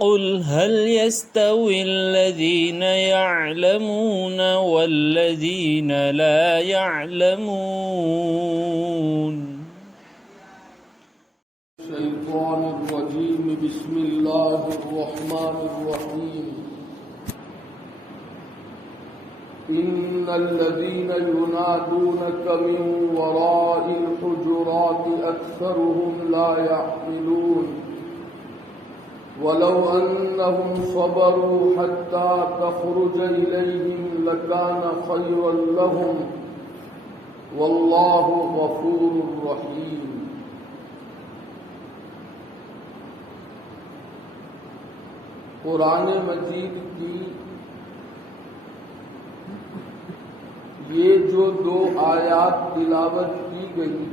قل هل يستوي الذين يعلمون والذين لا يعلمون الشيطان الرجيم بسم الله الرحمن الرحيم إن الذين ينادونك من وراء الحجرات أكثرهم لا يعقلون ولو أنهم صبروا حتى تخرج إليهم لكان خيرا لهم والله غفور رحيم قرآن مجید کی یہ جو 2 آیات تلاوت کی گئی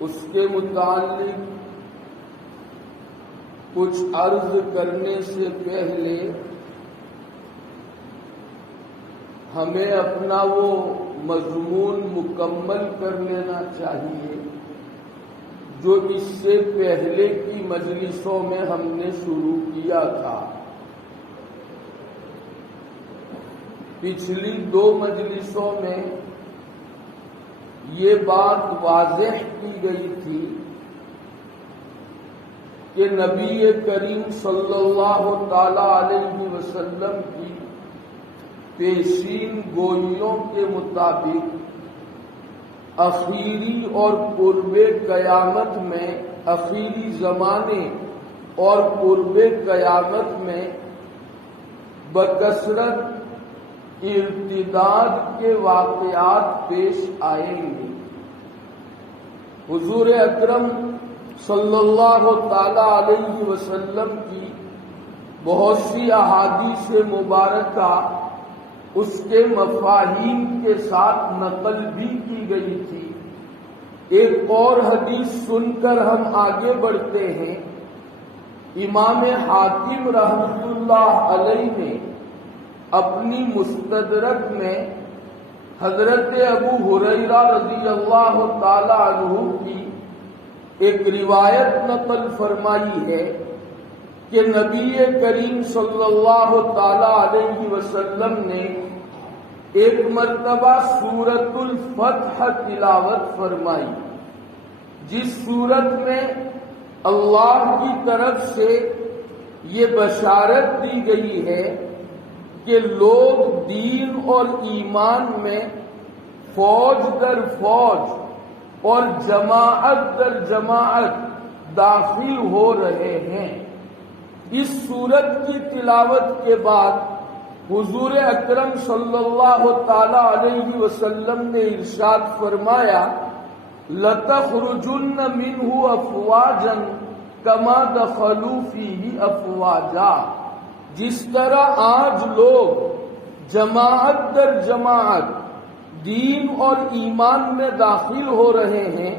اس کے متعلق کچھ عرض کرنے سے پہلے ہمیں اپنا وہ مضمون مکمل کر لینا چاہیے جو اس سے پہلے کی مجلسوں میں ہم نے شروع کیا تھا. پچھلی 2 مجلسوں میں یہ بات واضح کی گئی تھی کہ نبی کریم صلی اللہ تعالی علیہ وسلم کی پیشین گوئیوں کے مطابق اخیری اور قرب قیامت میں اخیری زمانے اور قرب قیامت میں بکثرت ارتداد کے واقعات پیش آئیں گے. حضور اکرم صلی اللہ تعالی علیہ وسلم کی بہت سی احادیث مبارکہ اس کے مفاہیم کے ساتھ نقل بھی کی گئی تھی. ایک اور حدیث سن کر ہم آگے بڑھتے ہیں. امام حاکم رحمۃ اللہ علیہ نے اپنی مستدرک میں حضرت ابو ہریرہ رضی اللہ تعالی عنہ کی ایک روایت نقل فرمائی ہے کہ نبی کریم صلی اللہ تعالی علیہ وسلم نے ایک مرتبہ سورۃ الفتح تلاوت فرمائی جس سورت میں اللہ کی طرف سے یہ بشارت دی گئی ہے کہ لوگ دین اور ایمان میں فوج در فوج اور جماعت در جماعت داخل ہو رہے ہیں. اس سورت کی تلاوت کے بعد حضور اکرم صلی اللہ تعالی علیہ وسلم نے ارشاد فرمایا لَتَخْرُجُنَّ مِنْهُ أَفْوَاجًا كَمَا دَخَلُوا فِيهِ أَفْوَاجًا. جس طرح آج لوگ جماعت در جماعت دین اور ایمان میں داخل ہو رہے ہیں،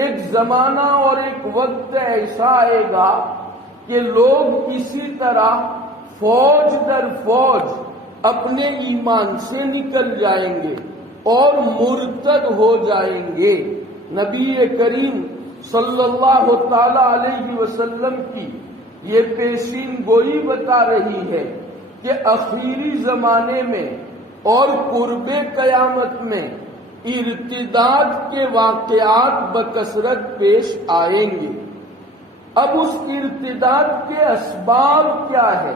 ایک زمانہ اور ایک وقت ایسا آئے گا کہ لوگ اسی طرح فوج در فوج اپنے ایمان سے نکل جائیں گے اور مرتد ہو جائیں گے. نبی کریم صلی اللہ تعالی علیہ وسلم کی یہ پیشین گوئی بتا رہی ہے کہ آخری زمانے میں اور قرب قیامت میں ارتداد کے واقعات بکثرت پیش آئیں گے. اب اس ارتداد کے اسباب کیا ہے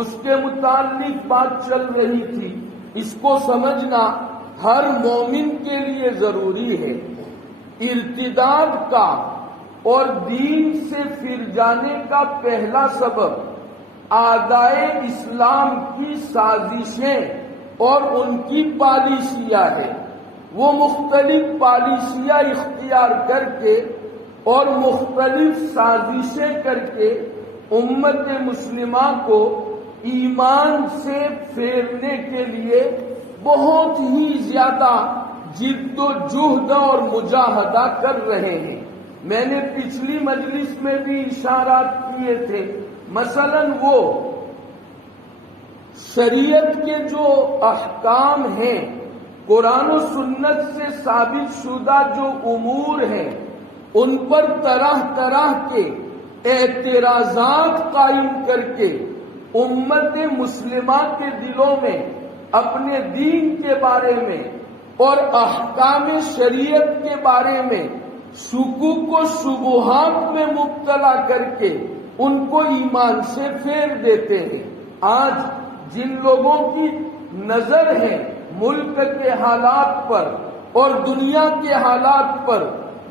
اس کے متعلق بات چل رہی تھی. اس کو سمجھنا ہر مومن کے لیے ضروری ہے. ارتداد کا اور دین سے پھر جانے کا پہلا سبب اعدائے اسلام کی سازشیں اور ان کی پالیسیاں ہیں. وہ مختلف پالیسیاں اختیار کر کے اور مختلف سازشیں کر کے امت مسلمہ کو ایمان سے پھیرنے کے لیے بہت ہی زیادہ جد و جہد اور مجاہدہ کر رہے ہیں. میں نے پچھلی مجلس میں بھی اشارات کیے تھے. مثلا وہ شریعت کے جو احکام ہیں، قرآن و سنت سے ثابت شدہ جو امور ہیں، ان پر طرح طرح کے اعتراضات قائم کر کے امت مسلمہ کے دلوں میں اپنے دین کے بارے میں اور احکام شریعت کے بارے میں شکوک و شبہات میں مبتلا کر کے ان کو ایمان سے پھیر دیتے ہیں۔ آج جن لوگوں کی نظر ہے ملک کے حالات پر اور دنیا کے حالات پر،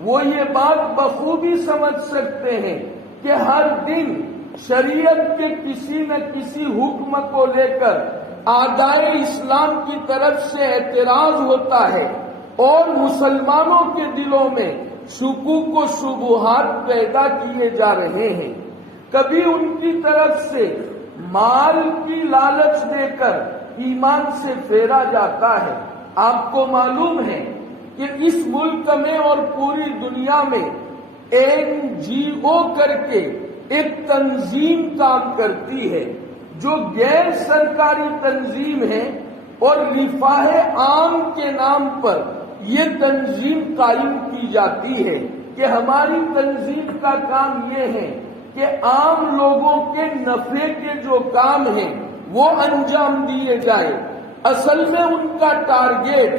وہ یہ بات بخوبی سمجھ سکتے ہیں کہ ہر دن شریعت کے کسی نہ کسی حکم کو لے کر اعدائے اسلام کی طرف سے اعتراض ہوتا ہے اور مسلمانوں کے دلوں میں شکوک و شبہات پیدا کیے جا رہے ہیں۔ کبھی ان کی طرف سے مال کی لالچ دے کر ایمان سے پھیرا جاتا ہے۔ آپ کو معلوم ہے کہ اس ملک میں اور پوری دنیا میں NGO کر کے ایک تنظیم کام کرتی ہے جو غیر سرکاری تنظیم ہے، اور لفاح عام کے نام پر یہ تنظیم قائم کی جاتی ہے کہ ہماری تنظیم کا کام یہ ہے کہ عام لوگوں کے نفع کے جو کام ہیں وہ انجام دیے جائے۔ اصل میں ان کا ٹارگیٹ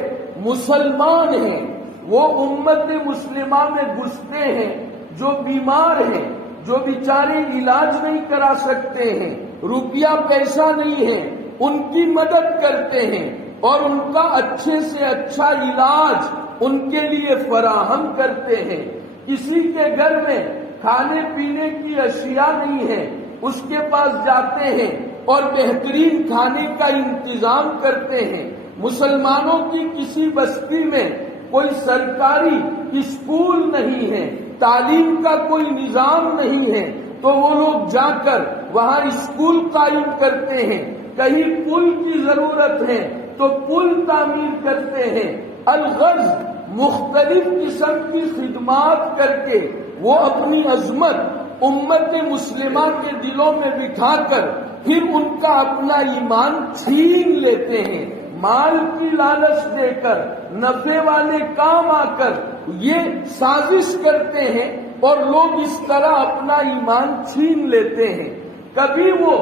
مسلمان ہیں، وہ امت مسلمہ میں گھستے ہیں جو بیمار ہیں، جو بیچارے علاج نہیں کرا سکتے ہیں، روپیہ پیسہ نہیں ہے، ان کی مدد کرتے ہیں اور ان کا اچھے سے اچھا علاج ان کے لیے فراہم کرتے ہیں۔ کسی کے گھر میں کھانے پینے کی اشیاء نہیں ہے، اس کے پاس جاتے ہیں اور بہترین کھانے کا انتظام کرتے ہیں۔ مسلمانوں کی کسی بستی میں کوئی سرکاری اسکول نہیں ہے، تعلیم کا کوئی نظام نہیں ہے، تو وہ لوگ جا کر وہاں اسکول قائم کرتے ہیں۔ کہیں پل کی ضرورت ہے تو پل تعمیر کرتے ہیں۔ الغرض مختلف قسم کی خدمات کر کے وہ اپنی عظمت امت مسلمہ کے دلوں میں بٹھا کر پھر ان کا اپنا ایمان چھین لیتے ہیں۔ مال کی لالچ دے کر، نفع والے کام آ کر یہ سازش کرتے ہیں اور لوگ اس طرح اپنا ایمان چھین لیتے ہیں۔ کبھی وہ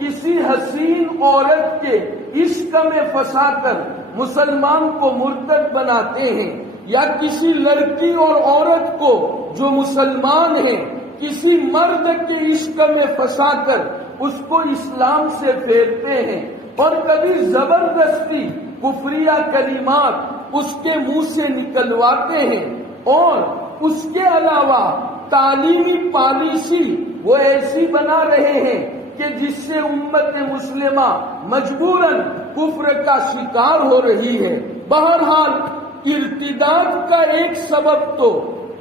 کسی حسین عورت کے عشق میں پھنسا کر مسلمان کو مرتد بناتے ہیں، یا کسی لڑکی اور عورت کو جو مسلمان ہیں کسی مرد کے عشق میں پھنسا کر اس کو اسلام سے پھیرتے ہیں، اور کبھی زبردستی کفریہ کلمات اس کے منہ سے نکلواتے ہیں، اور اس کے علاوہ تعلیمی پالیسی وہ ایسی بنا رہے ہیں کہ جس سے امت مسلمہ مجبوراً کفر کا شکار ہو رہی ہے۔ بہرحال ارتداد کا ایک سبب تو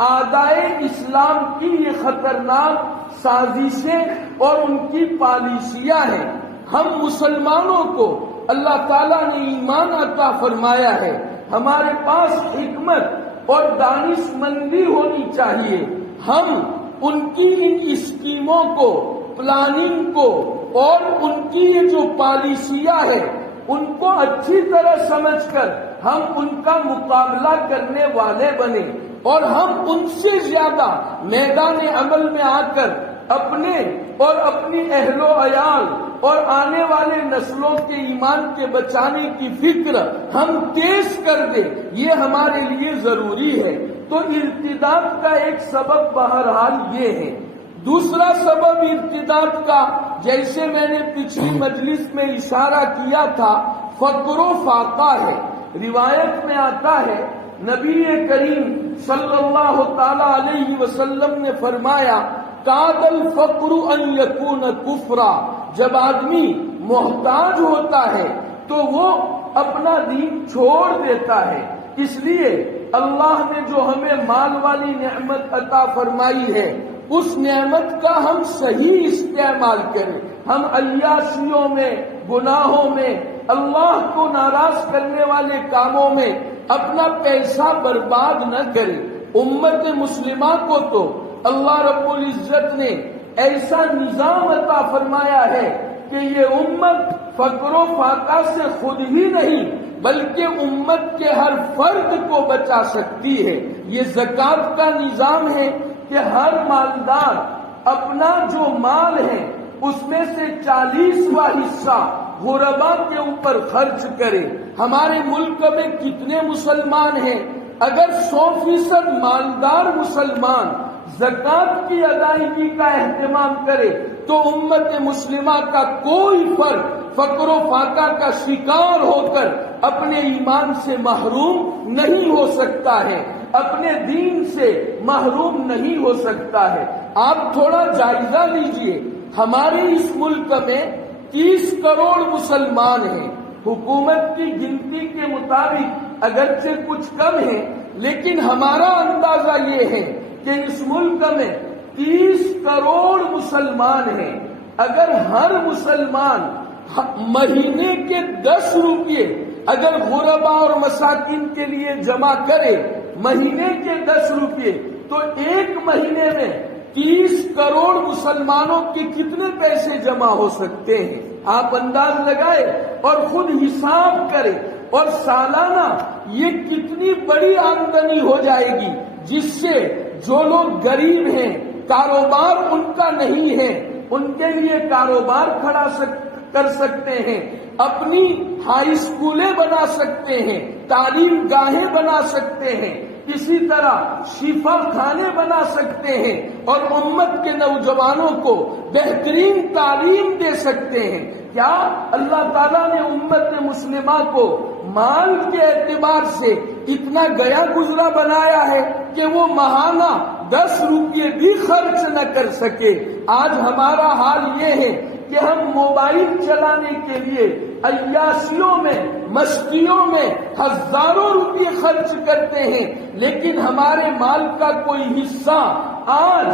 اعدائے اسلام کی یہ خطرناک سازشیں اور ان کی پالیسیاں ہیں۔ ہم مسلمانوں کو اللہ تعالیٰ نے ایمان عطا فرمایا ہے، ہمارے پاس حکمت اور دانش مندی ہونی چاہیے۔ ہم ان کی ان اسکیموں کو، پلاننگ کو اور ان کی یہ جو پالیسیاں ہیں ان کو اچھی طرح سمجھ کر ہم ان کا مقابلہ کرنے والے بنے، اور ہم ان سے زیادہ میدان عمل میں آ کر اپنے اور اپنی اہل و عیال اور آنے والے نسلوں کے ایمان کے بچانے کی فکر ہم تیز کر دیں، یہ ہمارے لیے ضروری ہے۔ تو ارتداد کا ایک سبب بہرحال یہ ہے۔ دوسرا سبب ارتداد کا، جیسے میں نے پچھلی مجلس میں اشارہ کیا تھا، فقر و فاقہ ہے۔ روایت میں آتا ہے نبی کریم صلی اللہ تعالی علیہ وسلم نے فرمایا، کاد الفقر ان یکون کفرا، جب آدمی محتاج ہوتا ہے تو وہ اپنا دین چھوڑ دیتا ہے۔ اس لیے اللہ نے جو ہمیں مال والی نعمت عطا فرمائی ہے اس نعمت کا ہم صحیح استعمال کریں، ہم عیاشیوں میں، گناہوں میں، اللہ کو ناراض کرنے والے کاموں میں اپنا پیسہ برباد نہ کریں۔ امت مسلمہ کو تو اللہ رب العزت نے ایسا نظام عطا فرمایا ہے کہ یہ امت فقر و فاقہ سے خود ہی نہیں بلکہ امت کے ہر فرد کو بچا سکتی ہے۔ یہ زکوٰۃ کا نظام ہے کہ ہر مالدار اپنا جو مال ہے اس میں سے 40واں حصہ غربا کے اوپر خرچ کرے. ہمارے ملک میں کتنے مسلمان ہیں؟ اگر 100% مالدار مسلمان زکوٰۃ کی ادائیگی کا اہتمام کرے تو امت مسلمہ کا کوئی فرد فقر و فاقہ کا شکار ہو کر اپنے ایمان سے محروم نہیں ہو سکتا ہے، اپنے دین سے محروم نہیں ہو سکتا ہے. آپ تھوڑا جائزہ لیجئے، ہمارے اس ملک میں 30 کروڑ مسلمان ہیں. حکومت کی گنتی کے مطابق اگرچہ کچھ کم ہے، لیکن ہمارا اندازہ یہ ہے کہ اس ملک میں 30 کروڑ مسلمان ہیں. اگر ہر مسلمان مہینے کے 10 روپے اگر غربا اور مساکین کے لیے جمع کرے، مہینے کے 10 روپے، تو ایک مہینے میں 30 کروڑ مسلمانوں کے کتنے پیسے جمع ہو سکتے ہیں؟ آپ انداز لگائے اور خود حساب کریں، اور سالانہ یہ کتنی بڑی آمدنی ہو جائے گی، جس سے جو لوگ غریب ہیں، کاروبار ان کا نہیں ہے، ان کے لیے کاروبار کھڑا کر سکتے ہیں، اپنی ہائی اسکولیں بنا سکتے ہیں، تعلیم گاہیں بنا سکتے ہیں، اسی طرح شفا خانے بنا سکتے ہیں، اور امت کے نوجوانوں کو بہترین تعلیم دے سکتے ہیں. کیا اللہ تعالیٰ نے امت مسلمہ کو مال کے اعتبار سے اتنا گیا گزرا بنایا ہے کہ وہ ماہانہ 10 روپے بھی خرچ نہ کر سکے؟ آج ہمارا حال یہ ہے کہ ہم موبائل چلانے کے لیے عیاشیوں میں، مشقیوں میں ہزاروں روپے خرچ کرتے ہیں، لیکن ہمارے مال کا کوئی حصہ آج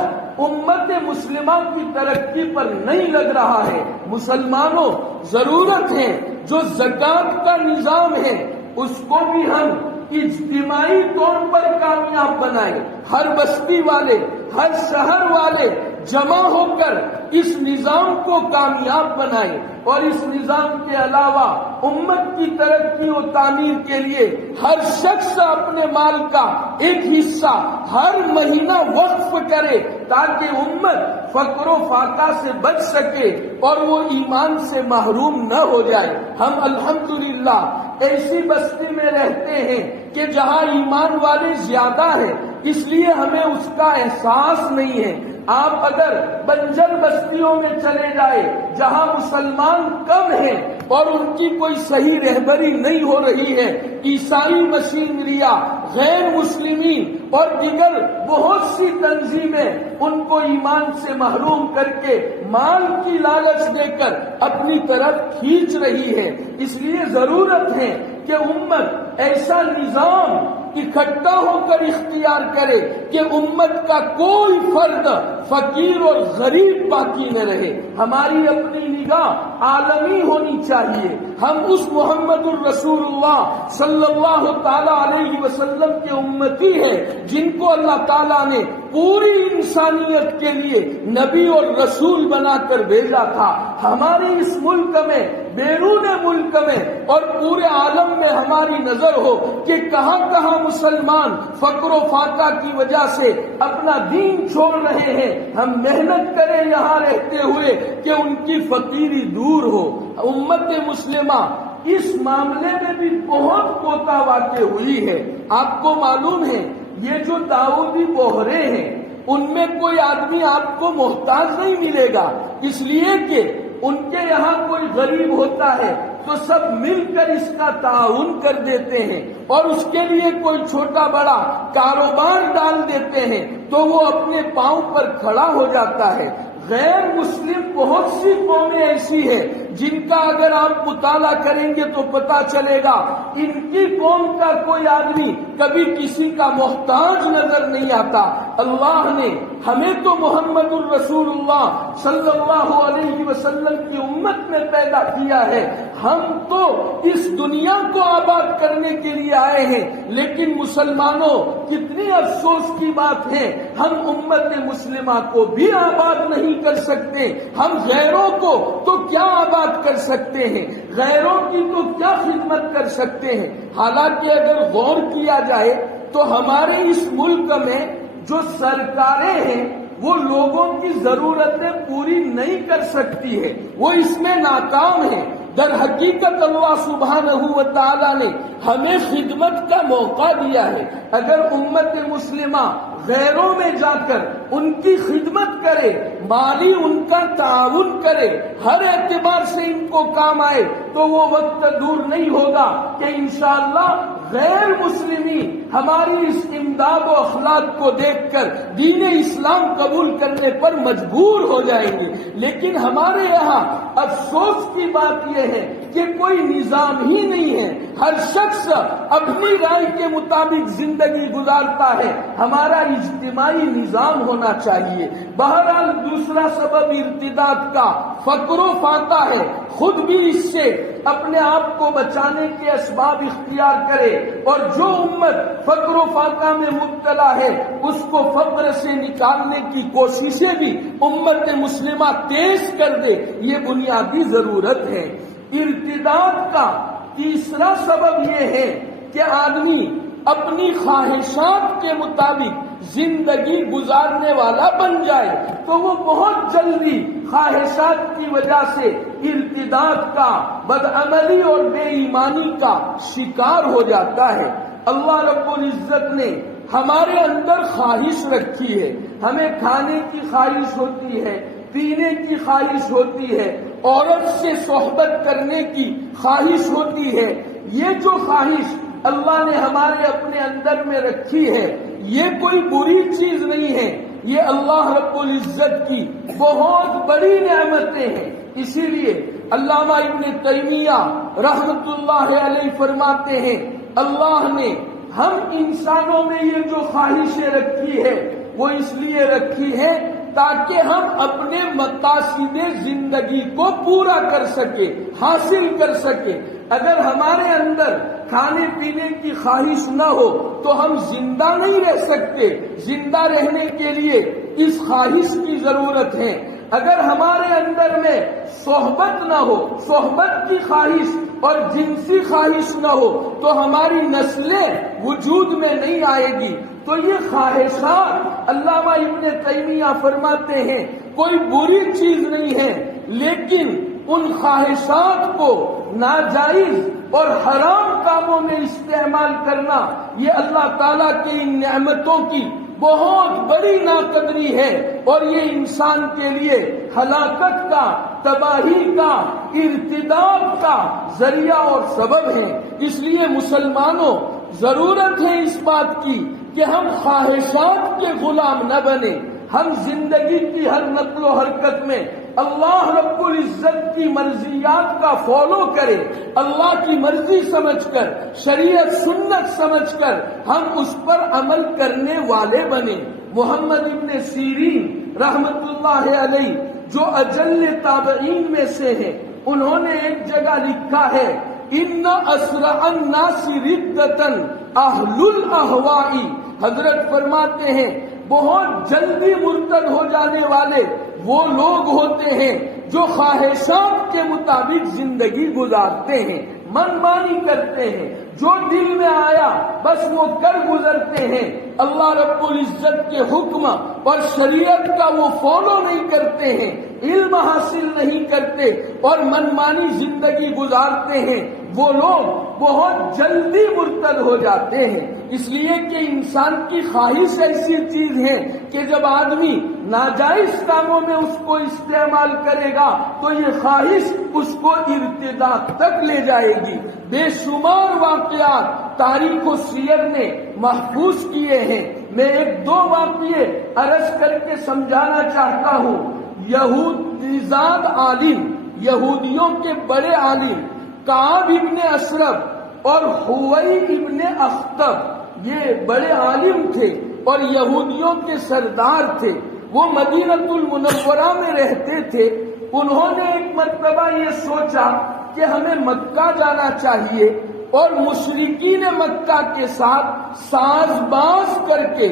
امت مسلمہ کی ترقی پر نہیں لگ رہا ہے. مسلمانوں، ضرورت ہے جو زکوٰۃ کا نظام ہے اس کو بھی ہم اجتماعی طور پر کامیاب بنائیں. ہر بستی والے، ہر شہر والے جمع ہو کر اس نظام کو کامیاب بنائیں، اور اس نظام کے علاوہ امت کی ترقی و تعمیر کے لیے ہر شخص اپنے مال کا ایک حصہ ہر مہینہ وقف کرے، تاکہ امت فقر و فاقہ سے بچ سکے اور وہ ایمان سے محروم نہ ہو جائے. ہم الحمدللہ ایسی بستی میں رہتے ہیں کہ جہاں ایمان والے زیادہ ہیں، اس لیے ہمیں اس کا احساس نہیں ہے. آپ اگر بنجر بستیوں میں چلے جائے جہاں مسلمان کم ہیں اور ان کی کوئی صحیح رہبری نہیں ہو رہی ہے، عیسائی مشینریاں، غیر مسلمین اور دیگر بہت سی تنظیمیں ان کو ایمان سے محروم کر کے مال کی لالچ دے کر اپنی طرف کھینچ رہی ہے. اس لیے ضرورت ہے کہ امت ایسا نظام اکٹھا ہو کر اختیار کرے کہ امت کا کوئی فرد فقیر اور غریب باقی نہ رہے. ہماری اپنی نگاہ عالمی ہونی چاہیے. ہم اس محمد الرسول اللہ صلی اللہ تعالی علیہ وسلم کے امتی ہیں جن کو اللہ تعالیٰ نے پوری انسانیت کے لیے نبی اور رسول بنا کر بھیجا تھا. ہمارے اس ملک میں، بیرون ملک میں اور پورے عالم میں ہماری نظر ہو کہ کہاں کہاں مسلمان فقر و فاقہ کی وجہ سے اپنا دین چھوڑ رہے ہیں. ہم محنت کریں یہاں رہتے ہوئے کہ ان کی فقیری دور ہو. امت مسلمہ اس معاملے میں بھی بہت کوتا واقع ہوئی ہے. آپ کو معلوم ہے یہ جو داؤدی بوہرے ہیں ان میں کوئی آدمی آپ کو محتاج نہیں ملے گا، اس لیے کہ ان کے یہاں کوئی غریب ہوتا ہے تو سب مل کر اس کا تعاون کر دیتے ہیں، اور اس کے لیے کوئی چھوٹا بڑا کاروبار ڈال دیتے ہیں تو وہ اپنے پاؤں پر کھڑا ہو جاتا ہے. غیر مسلم بہت سی قومیں ایسی ہیں جن کا اگر آپ مطالعہ کریں گے تو پتا چلے گا ان کی قوم کا کوئی آدمی کبھی کسی کا محتاج نظر نہیں آتا. اللہ نے ہمیں تو محمد الرسول اللہ صلی اللہ علیہ وسلم کی امت میں پیدا کیا ہے. ہم تو اس دنیا کو آباد کرنے کے لیے آئے ہیں، لیکن مسلمانوں کتنی افسوس کی بات ہے ہم امت مسلمہ کو بھی آباد نہیں کر سکتے. ہم غیروں کو تو کیا آباد کر سکتے ہیں، غیروں کی تو کیا خدمت کر سکتے ہیں. حالانکہ اگر غور کیا جائے تو ہمارے اس ملک میں جو سرکاریں ہیں وہ لوگوں کی ضرورتیں پوری نہیں کر سکتی ہے، وہ اس میں ناکام ہے۔ در حقیقت اللہ سبحانہ و تعالی نے ہمیں خدمت کا موقع دیا ہے۔ اگر امت مسلمہ غیروں میں جا کر ان کی خدمت کرے، مالی ان کا تعاون کرے، ہر اعتبار سے ان کو کام آئے، تو وہ وقت دور نہیں ہوگا کہ انشاءاللہ غیر مسلمی ہماری اس امداد و اخلاق کو دیکھ کر دین اسلام قبول کرنے پر مجبور ہو جائیں گے۔ لیکن ہمارے یہاں افسوس کی بات یہ ہے کہ کوئی نظام ہی نہیں ہے، ہر شخص اپنی رائے کے مطابق زندگی گزارتا ہے۔ ہمارا اجتماعی نظام ہونا چاہیے۔ بہرحال دوسرا سبب ارتداد کا فقر و فاقہ ہے، خود بھی اس سے اپنے آپ کو بچانے کے اسباب اختیار کرے، اور جو امت فقر و فاقہ میں مبتلا ہے اس کو فقر سے نکالنے کی کوششیں بھی امت مسلمہ تیز کر دے، یہ بنیادی ضرورت ہے۔ ارتداد کا تیسرا سبب یہ ہے کہ آدمی اپنی خواہشات کے مطابق زندگی گزارنے والا بن جائے، تو وہ بہت جلدی خواہشات کی وجہ سے ارتداد کا، بدعملی اور بے ایمانی کا شکار ہو جاتا ہے۔ اللہ رب العزت نے ہمارے اندر خواہش رکھی ہے، ہمیں کھانے کی خواہش ہوتی ہے، پینے کی خواہش ہوتی ہے، عورت سے صحبت کرنے کی خواہش ہوتی ہے۔ یہ جو خواہش اللہ نے ہمارے اپنے اندر میں رکھی ہے، یہ کوئی بری چیز نہیں ہے، یہ اللہ رب العزت کی بہت بڑی نعمتیں ہیں۔ اسی لیے علامہ ابن تیمیہ رحمت اللہ علیہ فرماتے ہیں، اللہ نے ہم انسانوں میں یہ جو خواہشیں رکھی ہے وہ اس لیے رکھی ہے تاکہ ہم اپنے مقاصد زندگی کو پورا کر سکے، حاصل کر سکے۔ اگر ہمارے اندر کھانے پینے کی خواہش نہ ہو تو ہم زندہ نہیں رہ سکتے۔ زندہ رہنے کے لیے اس خواہش کی ضرورت ہے۔ اگر ہمارے اندر میں صحبت نہ ہو، صحبت کی خواہش اور جنسی خواہش نہ ہو، تو ہماری نسلیں وجود میں نہیں آئے گی۔ تو یہ خواہشات علامہ ابن تیمیہ فرماتے ہیں کوئی بری چیز نہیں ہے، لیکن ان خواہشات کو ناجائز اور حرام کاموں میں استعمال کرنا یہ اللہ تعالیٰ کی ان نعمتوں کی بہت بڑی ناقدری ہے، اور یہ انسان کے لیے ہلاکت کا، تباہی کا، ارتداد کا ذریعہ اور سبب ہے۔ اس لیے مسلمانوں ضرورت ہے اس بات کی کہ ہم خواہشات کے غلام نہ بنیں، ہم زندگی کی ہر نقل و حرکت میں اللہ رب العزت کی مرضیات کا فالو کریں، اللہ کی مرضی سمجھ کر، شریعت سنت سمجھ کر ہم اس پر عمل کرنے والے بنیں۔ محمد ابن سیرین رحمت اللہ علیہ جو اجل تابعین میں سے ہیں، انہوں نے ایک جگہ لکھا ہے، ان اسرع الناس ردۃ اہل الاہواء، حضرت فرماتے ہیں بہت جلدی مرتد ہو جانے والے وہ لوگ ہوتے ہیں جو خواہشات کے مطابق زندگی گزارتے ہیں، من مانی کرتے ہیں، جو دل میں آیا بس وہ کر گزرتے ہیں، اللہ رب العزت کے حکم اور شریعت کا وہ فالو نہیں کرتے ہیں، علم حاصل نہیں کرتے اور من مانی زندگی گزارتے ہیں، وہ لوگ بہت جلدی مرتد ہو جاتے ہیں۔ اس لیے کہ انسان کی خواہش ایسی چیز ہے کہ جب آدمی ناجائز کاموں میں اس کو استعمال کرے گا تو یہ خواہش اس کو ارتداد تک لے جائے گی۔ بے شمار واقعات تاریخ و سیر نے محفوظ کیے ہیں، میں ایک دو واقعے عرض کر کے سمجھانا چاہتا ہوں۔ یہودیزاد عالم، یہودیوں کے بڑے عالم کعب ابن اشرف اور حوی ابن اخطب، یہ بڑے عالم تھے اور یہودیوں کے سردار تھے، وہ مدینہ المنورہ میں رہتے تھے۔ انہوں نے ایک مرتبہ یہ سوچا کہ ہمیں مکہ جانا چاہیے اور مشرکین مکہ کے ساتھ ساز باز کر کے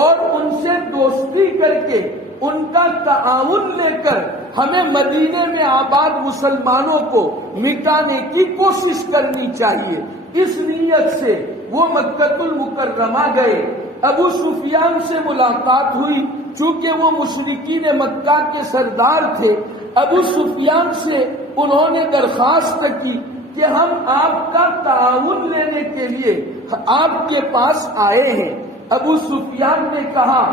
اور ان سے دوستی کر کے ان کا تعاون لے کر ہمیں مدینے میں آباد مسلمانوں کو مٹانے کی کوشش کرنی چاہیے۔ اس نیت سے وہ مکہ المکرمہ گئے، ابو سفیان سے ملاقات ہوئی، چونکہ وہ مشرکین مکہ کے سردار تھے، ابو سفیان سے انہوں نے درخواست کی کہ ہم آپ کا تعاون لینے کے لیے آپ کے پاس آئے ہیں۔ ابو سفیان نے کہا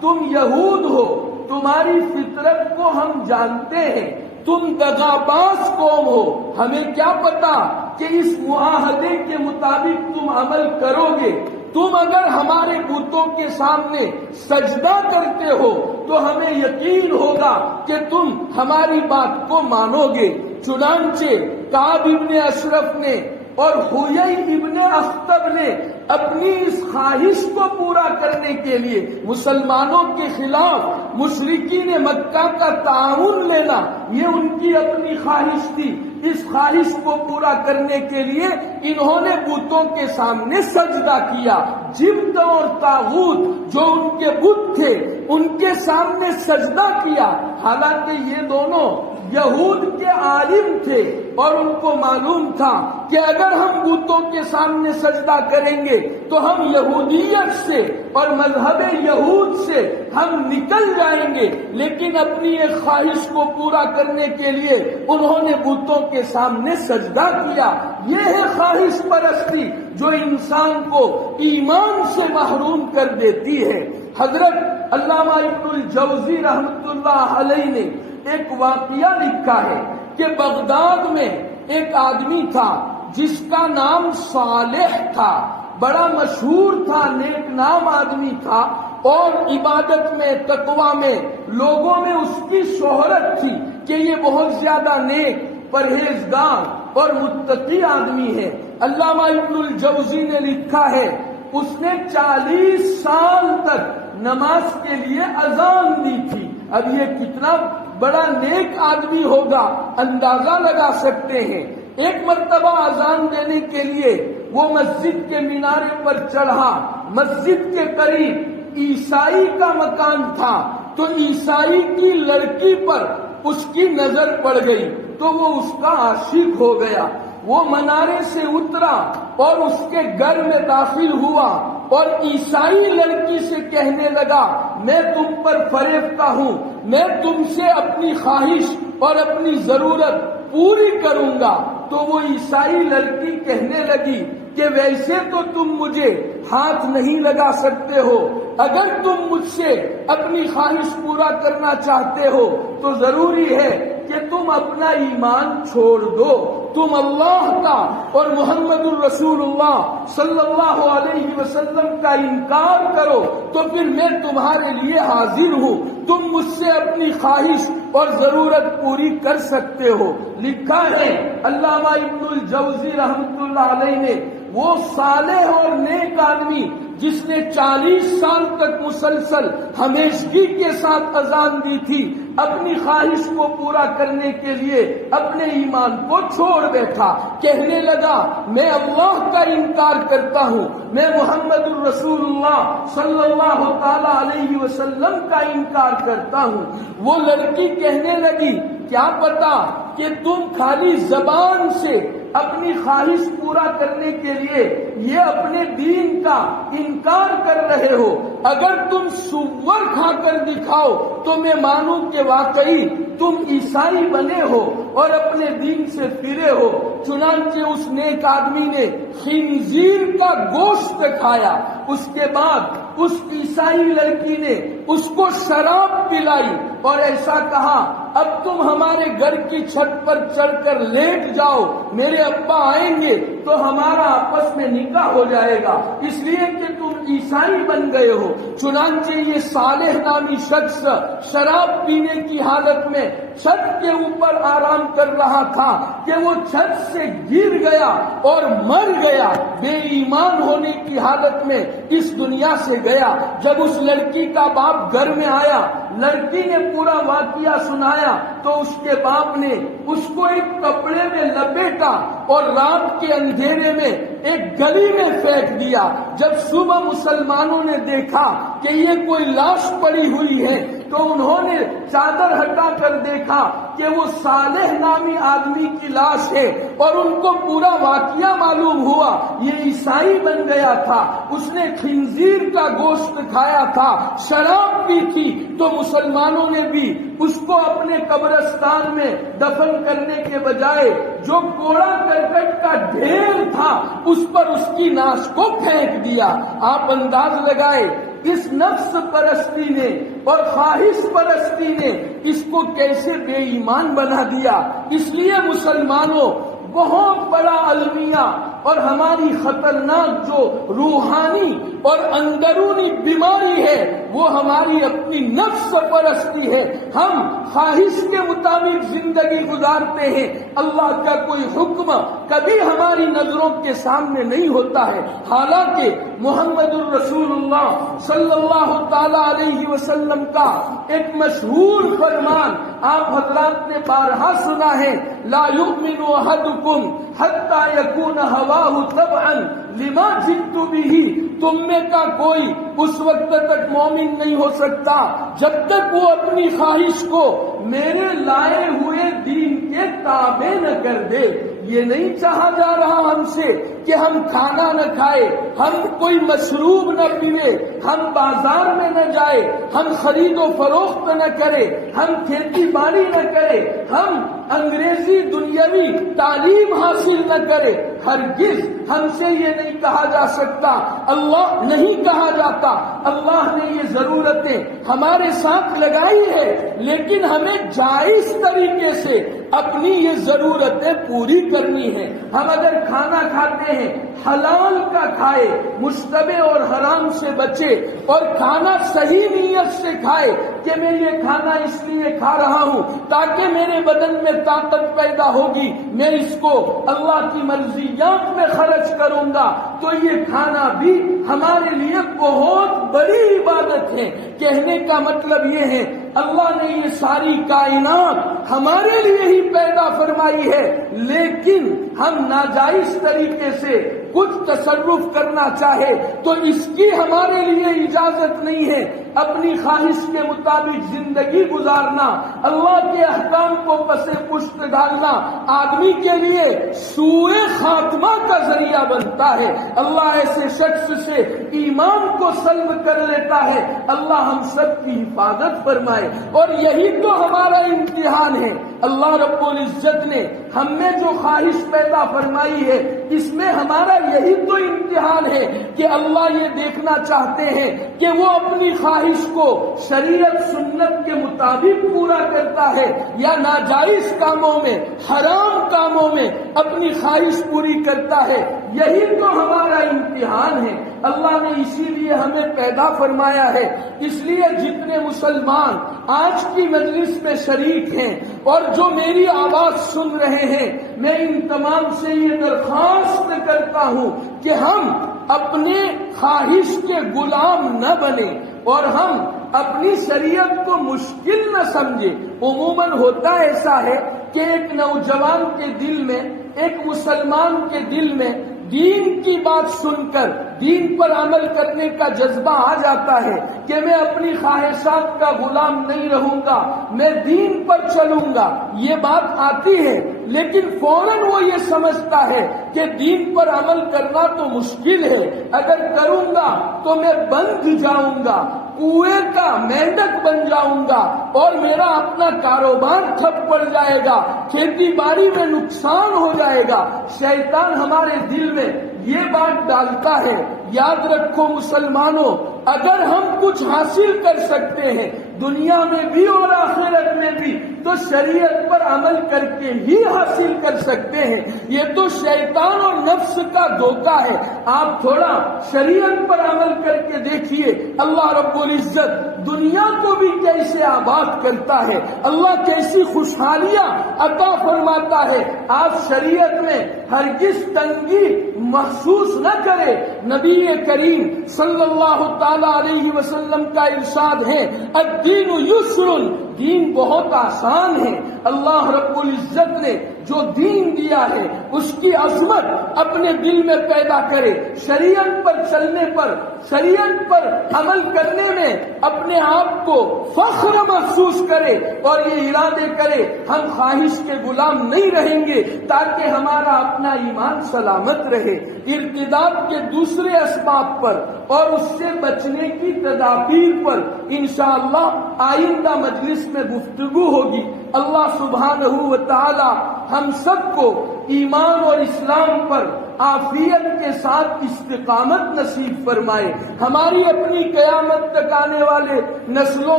تم یہود ہو، تمہاری فطرت کو ہم جانتے ہیں، تم دغاباز قوم ہو، ہمیں کیا پتا کہ اس معاہدے کے مطابق تم عمل کرو گے۔ تم اگر ہمارے بتوں کے سامنے سجدہ کرتے ہو تو ہمیں یقین ہوگا کہ تم ہماری بات کو مانو گے۔ چنانچہ کعب ابن اشرف نے اور حیی ابن اخطب نے اپنی اس خواہش کو پورا کرنے کے لیے مسلمانوں کے خلاف مشرکین مکہ کا تعاون لینا، یہ ان کی اپنی خواہش تھی۔ اس خواہش کو پورا کرنے کے لیے انہوں نے بتوں کے سامنے سجدہ کیا۔ جبت اور طاغوت جو ان کے بت تھے ان کے سامنے سجدہ کیا، حالانکہ یہ دونوں یہود کے عالم تھے اور ان کو معلوم تھا کہ اگر ہم بتوں کے سامنے سجدہ کریں گے تو ہم یہودیت سے اور مذہب یہود سے ہم نکل جائیں گے، لیکن اپنی ایک خواہش کو پورا کرنے کے لیے انہوں نے بتوں کے سامنے سجدہ کیا۔ یہ ہے خواہش پرستی جو انسان کو ایمان سے محروم کر دیتی ہے۔ حضرت علامہ ابن الجوزی رحمۃ اللہ علیہ نے ایک واقعہ لکھا ہے کہ بغداد میں ایک آدمی تھا جس کا نام صالح تھا، بڑا مشہور تھا، نیک نام آدمی تھا، اور عبادت میں، تقوی میں لوگوں میں اس کی شہرت تھی کہ یہ بہت زیادہ نیک، پرہیزگار اور متقی آدمی ہے۔ علامہ ابن الجوزی نے لکھا ہے اس نے 40 سال تک نماز کے لیے اذان دی تھی۔ اب یہ کتنا بڑا نیک آدمی ہوگا اندازہ لگا سکتے ہیں۔ ایک مرتبہ اذان دینے کے لیے وہ مسجد کے مینارے پر چڑھا۔ مسجد کے قریب عیسائی کا مکان تھا، تو عیسائی کی لڑکی پر اس کی نظر پڑ گئی تو وہ اس کا عاشق ہو گیا۔ وہ منارے سے اترا اور اس کے گھر میں داخل ہوا اور عیسائی لڑکی سے کہنے لگا میں تم پر فریفتہ ہوں، میں تم سے اپنی خواہش اور اپنی ضرورت پوری کروں گا۔ تو وہ عیسائی لڑکی کہنے لگی کہ ویسے تو تم مجھے ہاتھ نہیں لگا سکتے ہو، اگر تم مجھ سے اپنی خواہش پورا کرنا چاہتے ہو تو ضروری ہے کہ تم اپنا ایمان چھوڑ دو، تم اللہ کا اور محمد الرسول اللہ صلی اللہ علیہ وسلم کا انکار کرو تو پھر میں تمہارے لیے حاضر ہوں، تم مجھ سے اپنی خواہش اور ضرورت پوری کر سکتے ہو۔ لکھا ہے علامہ ابن الجوزی رحمۃ اللہ علیہ نے وہ صالح اور نیک آدمی جس نے 40 سال تک مسلسل ہمیشگی کے ساتھ اذان دی تھی، اپنی خواہش کو پورا کرنے کے لیے اپنے ایمان کو چھوڑ بیٹھا، کہنے لگا میں اللہ کا انکار کرتا ہوں، میں محمد الرسول اللہ صلی اللہ تعالی علیہ وسلم کا انکار کرتا ہوں۔ وہ لڑکی کہنے لگی کیا پتا کہ تم خالی زبان سے اپنی خواہش پورا کرنے کے لیے یہ اپنے دین کا انکار کر رہے ہو، اگر تم سور کھا کر دکھاؤ تو میں مانوں کہ واقعی تم عیسائی بنے ہو اور اپنے دین سے پھرے ہو۔ چنانچہ اس نیک آدمی نے خنزیر کا گوشت کھایا، اس کے بعد اس عیسائی لڑکی نے اس کو شراب پلائی اور ایسا کہا اب تم ہمارے گھر کی چھت پر چڑھ کر لیٹ جاؤ، میرے ابا آئیں گے تو ہمارا آپس میں نکاح ہو جائے گا، اس لیے کہ تم عیسائی بن گئے ہو۔ چنانچہ یہ صالح نامی شخص شراب پینے کی حالت میں چھت کے اوپر آرام کر رہا تھا کہ وہ چھت سے گر گیا اور مر گیا، بے ایمان ہونے کی حالت میں اس دنیا سے گیا۔ جب اس لڑکی کا باپ گھر میں آیا، لڑکی نے پورا واقعہ سنایا تو اس کے باپ نے اس کو ایک کپڑے میں لپیٹا اور رات کے اندھیرے میں ایک گلی میں پھینک دیا۔ جب صبح مسلمانوں نے دیکھا کہ یہ کوئی لاش پڑی ہوئی ہے، تو انہوں نے چادر ہٹا کر دیکھا کہ وہ صالح نامی آدمی کی لاش ہے، اور ان کو پورا واقعہ معلوم ہوا یہ عیسائی بن گیا تھا، اس نے خنزیر کا گوشت کھایا تھا، شراب پی تھی۔ تو مسلمانوں نے بھی اس کو اپنے قبرستان میں دفن کرنے کے بجائے جو کوڑا کرکٹ کا ڈھیر تھا اس پر اس کی ناش کو پھینک دیا۔ آپ انداز لگائے اس نفس پرستی نے اور خواہش پرستی نے اس کو کیسے بے ایمان بنا دیا۔ اس لیے مسلمانوں، بہت بڑا المیہ اور ہماری خطرناک جو روحانی اور اندرونی بیماری ہے وہ ہماری اپنی نفس پرستی ہے۔ ہم خواہش کے مطابق زندگی گزارتے ہیں، اللہ کا کوئی حکم کبھی ہماری نظروں کے سامنے نہیں ہوتا ہے۔ حالانکہ محمد الرسول اللہ صلی اللہ تعالی علیہ وسلم کا ایک مشہور فرمان آپ حضرات نے بارہا سنا ہے، لا یؤمن احدکم حتی یکون ہواہ تبعا لما جئت بہ، تم میں کا کوئی اس وقت تک مومن نہیں ہو سکتا جب تک وہ اپنی خواہش کو میرے لائے ہوئے دین کے تابع نہ کر دے۔ یہ نہیں چاہا جا رہا ہم سے کہ ہم کھانا نہ کھائے، ہم کوئی مشروب نہ پیوے، ہم بازار میں نہ جائے، ہم خرید و فروخت نہ کرے، ہم کھیتی باڑی نہ کرے، ہم انگریزی دنیاوی تعلیم حاصل نہ کرے۔ ہرگز ہم سے یہ نہیں کہا جا سکتا، اللہ نہیں کہا جاتا۔ اللہ نے یہ ضرورتیں ہمارے ساتھ لگائی ہے، لیکن ہمیں جائز طریقے سے اپنی یہ ضرورتیں پوری کرنی ہے۔ ہم اگر کھانا کھاتے ہیں حلال کا کھائے، مشتبہ اور حرام سے بچے، اور کھانا صحیح نیت سے کھائے کہ میں یہ کھانا اس لیے کھا رہا ہوں تاکہ میرے بدن میں طاقت پیدا ہوگی، میں اس کو اللہ کی مرضیات میں خرچ کروں گا، تو یہ کھانا بھی ہمارے لیے بہت بڑی عبادت ہے۔ کہنے کا مطلب یہ ہے اللہ نے یہ ساری کائنات ہمارے لیے ہی پیدا فرمائی ہے، لیکن ہم ناجائز طریقے سے کچھ تصرف کرنا چاہے تو اس کی ہمارے لیے اجازت نہیں ہے۔ اپنی خواہش کے مطابق زندگی گزارنا، اللہ کے احکام کو پس پشت ڈالنا آدمی کے لیے سوء خاتمہ کا ذریعہ بنتا ہے۔ اللہ ایسے شخص سے ایمان کو سلب کر لیتا ہے۔ اللہ ہم سب کی حفاظت فرمائے، اور یہی تو ہمارا امتحان ہے۔ اللہ رب العزت نے ہم میں جو خواہش پیدا فرمائی ہے اس میں ہمارا یہی تو امتحان ہے کہ اللہ یہ دیکھنا چاہتے ہیں کہ وہ اپنی خواہش کو شریعت سنت کے مطابق پورا کرتا ہے یا ناجائز کاموں میں، حرام کاموں میں اپنی خواہش پوری کرتا ہے۔ یہی تو ہمارا امتحان ہے۔ اللہ نے اسی لیے ہمیں پیدا فرمایا ہے۔ اس لیے جتنے مسلمان آج کی مجلس میں شریک ہیں اور جو میری آواز سن رہے ہیں، میں ان تمام سے یہ درخواست کرتا ہوں کہ ہم اپنے خواہش کے غلام نہ بنیں اور ہم اپنی شریعت کو مشکل نہ سمجھیں۔ عموماً ہوتا ایسا ہے کہ ایک نوجوان کے دل میں، ایک مسلمان کے دل میں دین کی بات سن کر دین پر عمل کرنے کا جذبہ آ جاتا ہے کہ میں اپنی خواہشات کا غلام نہیں رہوں گا، میں دین پر چلوں گا۔ یہ بات آتی ہے، لیکن فوراً وہ یہ سمجھتا ہے کہ دین پر عمل کرنا تو مشکل ہے، اگر کروں گا تو میں بندھ جاؤں گا، کنویں کا مینڈک بن جاؤں گا، اور میرا اپنا کاروبار ٹھپ پڑ جائے گا، کھیتی باڑی میں نقصان ہو جائے گا۔ شیطان ہمارے دل میں یہ بات ڈالتا ہے۔ یاد رکھو مسلمانوں، اگر ہم کچھ حاصل کر سکتے ہیں دنیا میں بھی اور آخرت میں بھی تو شریعت پر عمل کر کے ہی حاصل کر سکتے ہیں۔ یہ تو شیطان اور نفس کا دھوکہ ہے۔ آپ تھوڑا شریعت پر عمل کر کے دیکھیے، اللہ رب العزت دنیا کو بھی کیسے آباد کرتا ہے، اللہ کیسی خوشحالیاں عطا فرماتا ہے۔ آپ شریعت میں ہرگز تنگی محسوس نہ کرے، نبی کریم صلی اللہ تعالی علیہ وسلم کا ارشاد ہے الدین یسر، دین بہت آسان ہے۔ اللہ رب العزت نے جو دین دیا ہے اس کی عظمت اپنے دل میں پیدا کرے، شریعت پر چلنے پر، شریعت پر عمل کرنے میں اپنے آپ کو فخر محسوس کرے اور یہ ارادے کرے ہم خواہش کے غلام نہیں رہیں گے تاکہ ہمارا اپنا ایمان سلامت رہے۔ ارتداد کے دوسرے اسباب پر اور اس سے بچنے کی تدابیر پر انشاءاللہ آئندہ مجلس میں گفتگو ہوگی۔ اللہ سبحانہ و تعالی ہم سب کو ایمان اور اسلام پر عافیت کے ساتھ استقامت نصیب فرمائے، ہماری اپنی قیامت تک آنے والے نسلوں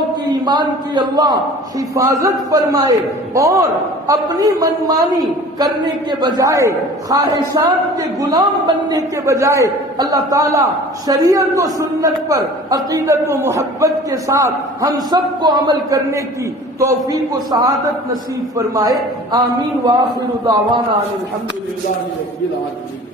کی ایمان کی اللہ حفاظت فرمائے اور اپنی منمانی کرنے کے بجائے، خواہشات کے غلام بننے کے بجائے اللہ تعالی شریعت و سنت پر عقیدت و محبت کے ساتھ ہم سب کو عمل کرنے کی توفیق و سعادت نصیب فرمائے۔ آمین وآخر دعوانا الحمدللہ رب العالمین۔